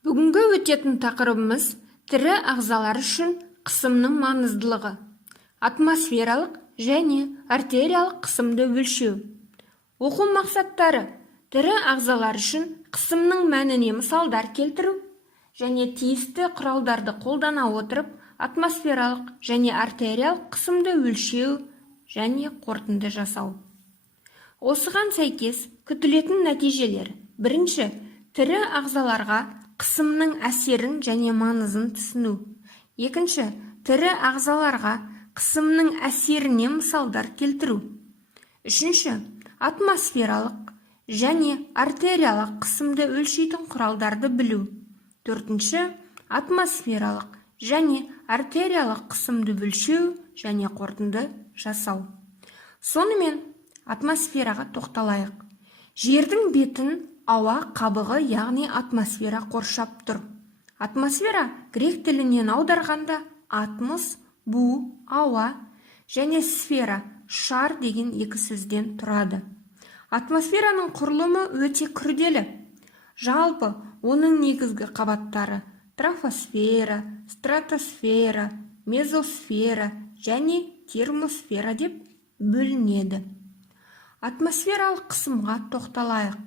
Бүгінгі өтетін тақырыбымыз тірі ағзалар үшін қысымның маңыздылығы. Атмосфералық және артериялық қысымды өлшеу. Оқу мақсаттары: тірі ағзалар үшін қысымның мәніне мысалдар келтіру және тиісті құралдарды қолдана отырып атмосфералық және артериялық қысымды өлшеу және қорытынды жасау. Осыған сәйкес күтілетін нәтижелер: бірінші, тірі ағзаларға қысымның әсерін және маңызын түсіну. Екінші, тірі ағзаларға қысымның әсеріне мысалдар келтіру. Үшінші, атмосфералық және артериялық қысымды өлшейтін құралдарды білу. Төртінші, атмосфералық және артериялық қысымды өлшеу және қорытынды жасау. Сонымен атмосфераға тоқталайық. Жердің бетін ауа қабығы, яғни атмосфера қоршап тұр. Атмосфера грек тілінен аударғанда атмос, бу, ауа және сфера, шар деген екі сөзден тұрады. Атмосфераның құрылымы өте күрделі. Жалпы оның негізгі қабаттары трофосфера, стратосфера, мезосфера және термосфера деп бөлінеді. Атмосфералық қысымға тоқталайық.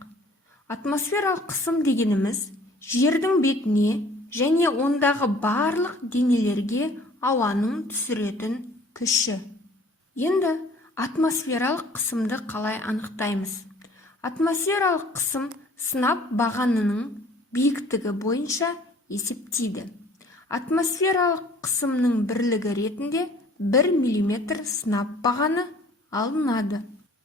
Атмосфералық қысым дегеніміз жердің бетіне және ондағы барлық денелерге ауаның түсіретін күші. Енді атмосфералық қысымды қалай анықтаймыз? Атмосфералық қысым сынап бағанының биіктігі бойынша есептейді. Атмосфералық қысымның бірлігі ретінде 1 мм сынап бағаны алынады.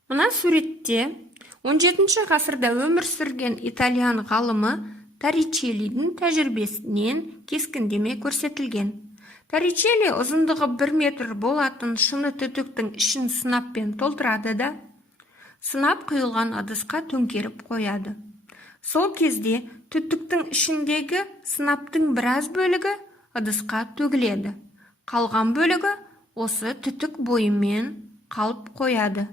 Мына суретте 17 ғасырда өмір сүрген итальян ғалымы Торричеллидің тәжірибесінен кескіндеме көрсетілген. Торричелли ұзындығы 1 метр болатын шыны түтіктің ішін сынаппен толтырады да, сынап құйылған ыдысқа төңкеріп қояды. Сол кезде түтіктің ішіндегі сынаптың біраз бөлігі ыдысқа төгіледі. Қалған бөлігі осы түтік бойымен қалып қояды.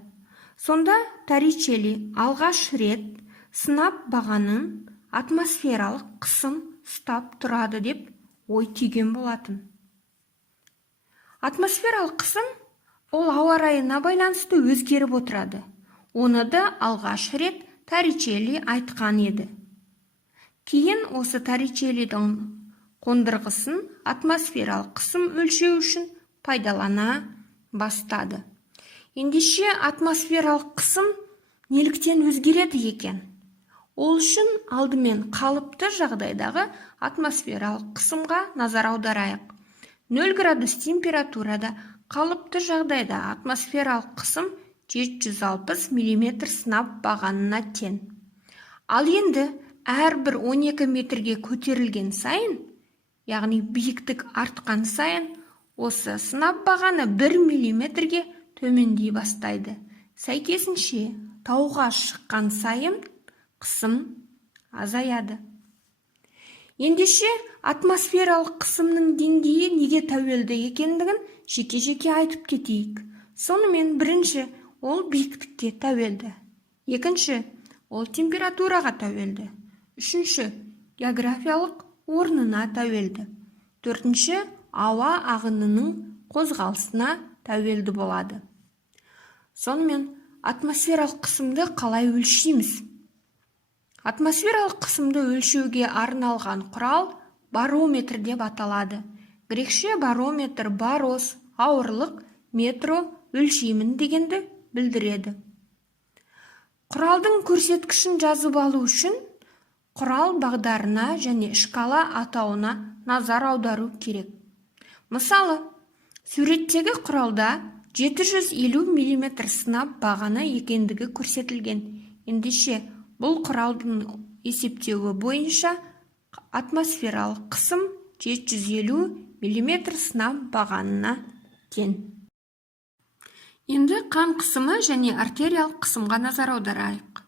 Сонда Торричелли алғаш рет сынап бағанын атмосфералық қысым ұстап тұрады деп ой түйген болатын. Атмосфералық қысым ол ауа райына байланысты өзгеріп отырады. Оны да алғаш рет Торричелли айтқан еді. Кейін осы Торричеллидің қондырғысын атмосфералық қысым өлшеу үшін пайдалана бастады. Ендеше атмосфералық қысым неліктен өзгереді екен? Ол үшін алдымен қалыпты жағдайдағы атмосфералық қысымға назар аударайық. 0 градус температурада қалыпты жағдайда атмосфералық қысым 760 мм сынап бағанына тең. Ал енді әрбір 12 метрге көтерілген сайын, яғни биіктік артқан сайын, осы сынап бағаны 1 мм төмендей бастайды. Сәйкесінше тауға шыққан сайын қысым азаяды. Ендеше атмосфералық қысымның деңгейі неге тәуелді екендігін жеке-жеке айтып кетейік. Сонымен бірінші, ол биіктікке тәуелді. Екінші, ол температураға тәуелді. Үшінші, географиялық орнына тәуелді. Төртінші, ауа ағынының қозғалысына тәуелді болады. Сонымен атмосфералық қысымды қалай өлшейміз? Атмосфералық қысымды өлшеуге арналған құрал барометр деп аталады. Грекше барометр барос, ауырлық, метро өлшемін дегенді білдіреді. Құралдың көрсеткішін жазып алу үшін құрал бағдарына және шкала атауына назар аудару керек. Мысалы, суреттегі құралда 750 мм сынап бағаны екендігі көрсетілген. Ендеше бұл құралдың есептеуі бойынша атмосфералық қысым 750 мм сынап бағанына тең. Енді қан қысымы және артериялық қысымға назар аударайық.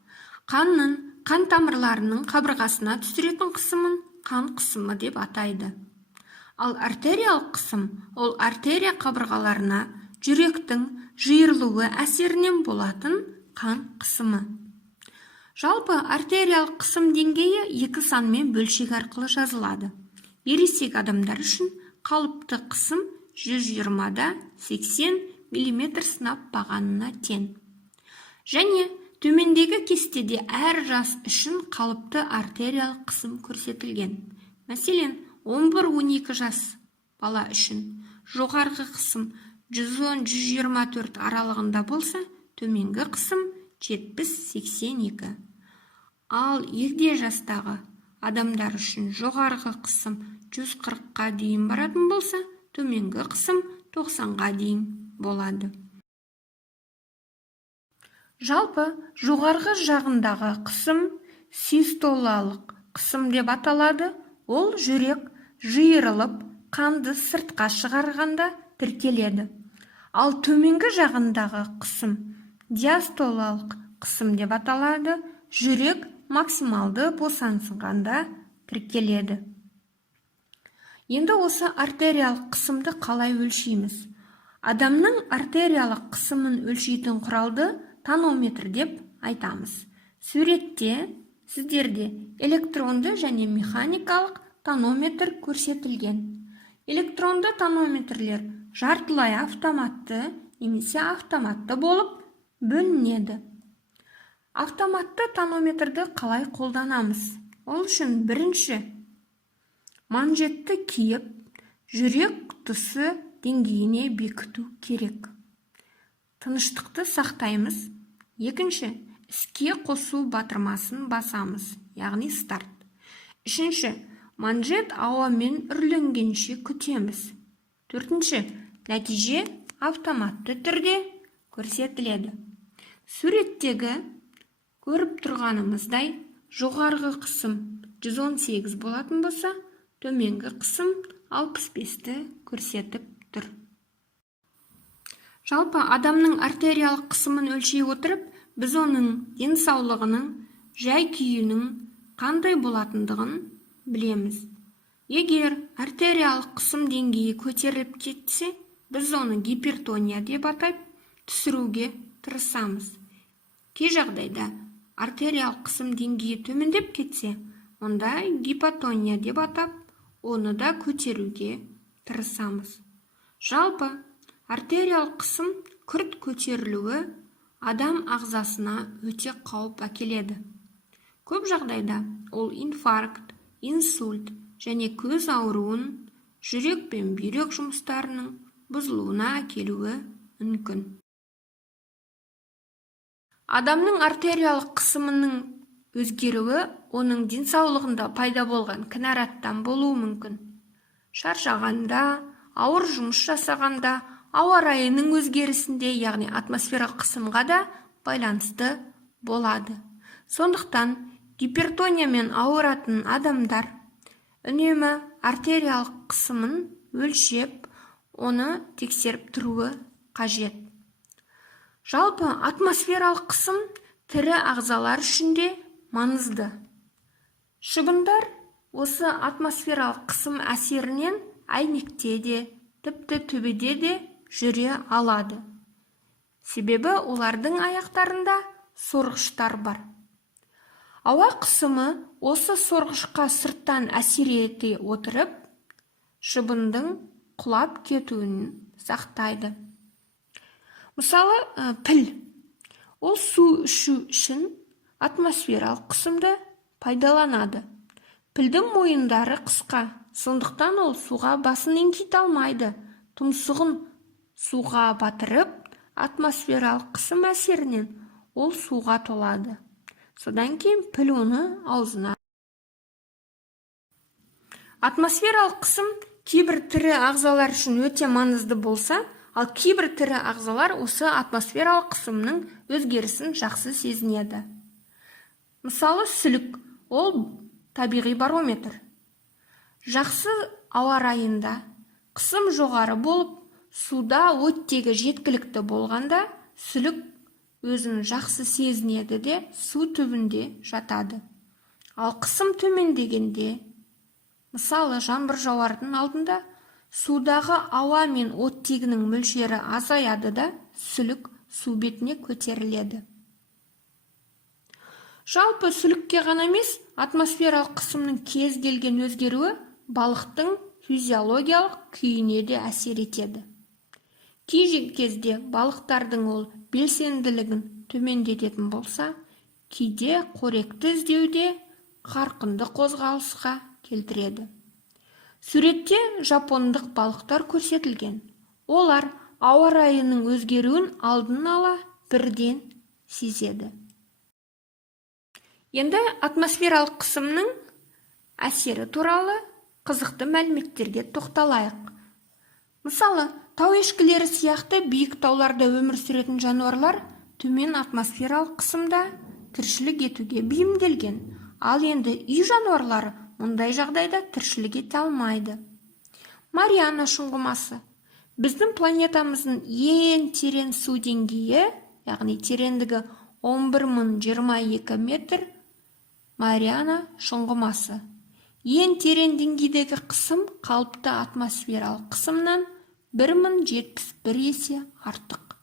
Қанның, қан тамырларының қабырғасына түсіретін қысымын қан қысымы деп атайды. Ал артериялық қысым ол артерия қабырғаларына жүректің жиырылуы әсерінен болатын қан қысымы. Жалпы артериялық қысым деңгейі екі санмен бөлшек арқылы жазылады. Ересек адамдар үшін қалыпты қысым 120-да 80 мм сынап бағанына тең. Және төмендегі кестеде әр жас үшін қалыпты артериялық қысым көрсетілген. Мәселен, 11-12 жас бала үшін жоғарғы қысым 110-124 аралығында болса, төменгі қысым 70-82. Ал егде жастағы адамдар үшін жоғарғы қысым 140-қа дейін баратын болса, төменгі қысым 90-ға дейін болады. Жалпы, жоғарғы жағындағы қысым систолалық қысым деп аталады. Ол жүрек жиырылып, қанды сыртқа шығарғанда тіркеледі. Ал төменгі жағындағы қысым диастолалық қысым деп аталады. Жүрек максималды босаңсығанда тіркеледі. Енді осы артериялық қысымды қалай өлшейміз? Адамның артериялық қысымын өлшейтін құралды тонометр деп айтамыз. Суретте сіздерде электронды және механикалық тонометр көрсетілген. Электронды тонометрлер жартылай автоматты немесе автоматты болып бөлінеді. Автоматты тонометрді қалай қолданамыз? Ол үшін бірінші манжетті киіп, жүрек тұсы деңгейіне бекіту керек. Тыныштықты сақтаймыз. Екінші, іске қосу батырмасын басамыз, яғни старт. Үшінші, манжет ауамен үрленгенше күтеміз. Төртінші, нәтиже автоматты түрде көрсетіледі. Суреттегі көріп тұрғанымыздай, жоғарғы қысым 118 болатын болса, төменгі қысым 65-ті көрсетіп тұр. Жалпы адамның артериялық қысымын өлшей отырып, біз оның денсаулығының, жай-күйінің қандай болатындығын білеміз. Егер артериялық қысым деңгейі көтеріліп кетсе, біз оны гипертония деп атап, түсіруге тырысамыз. Кей жағдайда артериялық қысым деңгейі төмендеп кетсе, онда гипотония деп атап, оны да көтеруге тырысамыз. Жалпы, артериялық қысым күрт көтерілуі адам ағзасына өте қауіп әкеледі. Көп жағдайда ол инфаркт, инсульт және көз ауруын, жүрек пен бүйрек жұмыстарының бұзылуына әкелуі мүмкін. Адамның артериялық қысымының өзгеруі оның денсаулығында пайда болған кінәраттан болуы мүмкін. Шаршағанда, ауыр жұмыс жасағанда, ауа райының өзгерісінде, яғни атмосфералық қысымға да байланысты болады. Сондықтан гипертониямен ауыратын адамдар үнемі артериялық қысымын өлшеп, оны тексеріп тұруы қажет. Жалпы атмосфералық қысым тірі ағзалар үшін де маңызды. Шыбындар осы атмосфералық қысым әсерінен әйнекте де, тіпті төбеде де жүре алады. Себебі олардың аяқтарында сорғыштар бар. Ауа қысымы осы сорғышқа сырттан әсер ете отырып, шыбындың құлап кетуін сақтайды. Мысалы, піл. Ол су ішу үшін атмосфералық қысымды пайдаланады. Пілдің мойындары қысқа, сондықтан ол суға басын еңкейте алмайды. Тұмсығын суға батырып, атмосфералық қысым әсерінен ол суға толады. Содан кейін піл оны аузына. Атмосфералық қысым кейбір тірі ағзалар үшін өте маңызды болса, ал кейбір тірі ағзалар осы атмосфералық қысымның өзгерісін жақсы сезінеді. Мысалы, сүлік, ол табиғи барометр. Жақсы ауа райында қысым жоғары болып, суда оттегі жеткілікті болғанда, сүлік өзін жақсы сезінеді де су түбінде жатады. Ал қысым төмендегенде, мысалы, жаңбыр жауардың алдында, судағы ауа мен оттегінің мөлшері азаяды да, сүлік су бетіне көтеріледі. Жалпы сүлікке ғана емес, атмосфералық қысымның кез келген өзгеруі балықтың физиологиялық күйіне де әсер етеді. Кей кезде балықтардың ол белсенділігін төмендететін болса, кейде қоректі іздеуде қарқынды қозғалысқа келтіреді. Суретте жапондық балықтар көрсетілген. Олар ауа райының өзгеруін алдын ала бірден сезеді. Енді атмосфералық қысымның әсері туралы қызықты мәліметтерге тоқталайық. Мысалы, тау ешкілері сияқты биік тауларда өмір сүретін жануарлар төмен атмосфералық қысымда тіршілік етуге бейімделген. Ал енді үй жануарлары мұндай жағдайда тіршілік ете алмайды. Мариана шұңғымасы. Біздің планетамыздың ең терең су деңгейі, яғни тереңдігі 11022 метр, Мариана шұңғымасы. Ең терең деңгейдегі қысым қалыпты атмосфералық қысымнан 1071 есе артық.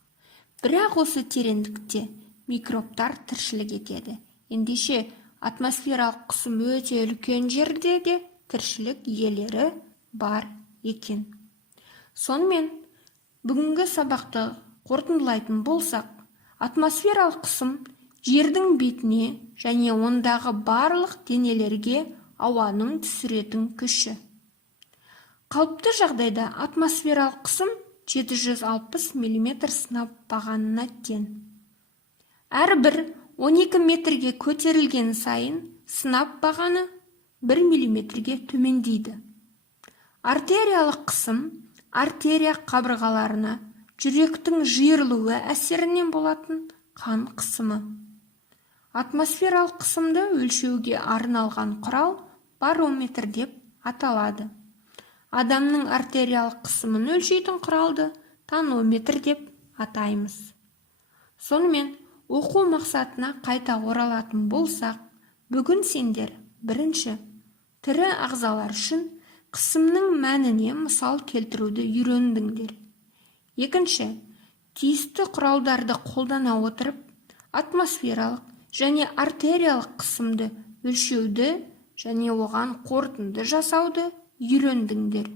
Бірақ осы тереңдікте микробтар тіршілік етеді. Ендеше атмосфералық қысым өте үлкен жерде де тіршілік иелері бар екен. Сонымен, бүгінгі сабақты қорытындылайтын болсақ, атмосфералық қысым жердің бетіне және ондағы барлық денелерге ауаның түсіретін күші. Қалыпты жағдайда атмосфералық қысым 760 мм сынап бағанына тең. Әрбір 12 метрге көтерілген сайын сынап бағаны 1 мм-ге төмендейді. Артериялық қысым артерия қабырғаларына жүректің жиырылуы әсерінен болатын қан қысымы. Атмосфералық қысымды өлшеуге арналған құрал барометр деп аталады. Адамның артериялық қысымын өлшейтін құралды тонометр деп атаймыз. Сонымен, оқу мақсатына қайта оралатын болсақ, бүгін сендер бірінші, тірі ағзалар үшін қысымның мәніне мысал келтіруді үйрендіңдер. Екінші, тиісті құралдарды қолдана отырып, атмосфералық және артериялық қысымды өлшеуді және оған қорытынды жасауды үйрендіңдер.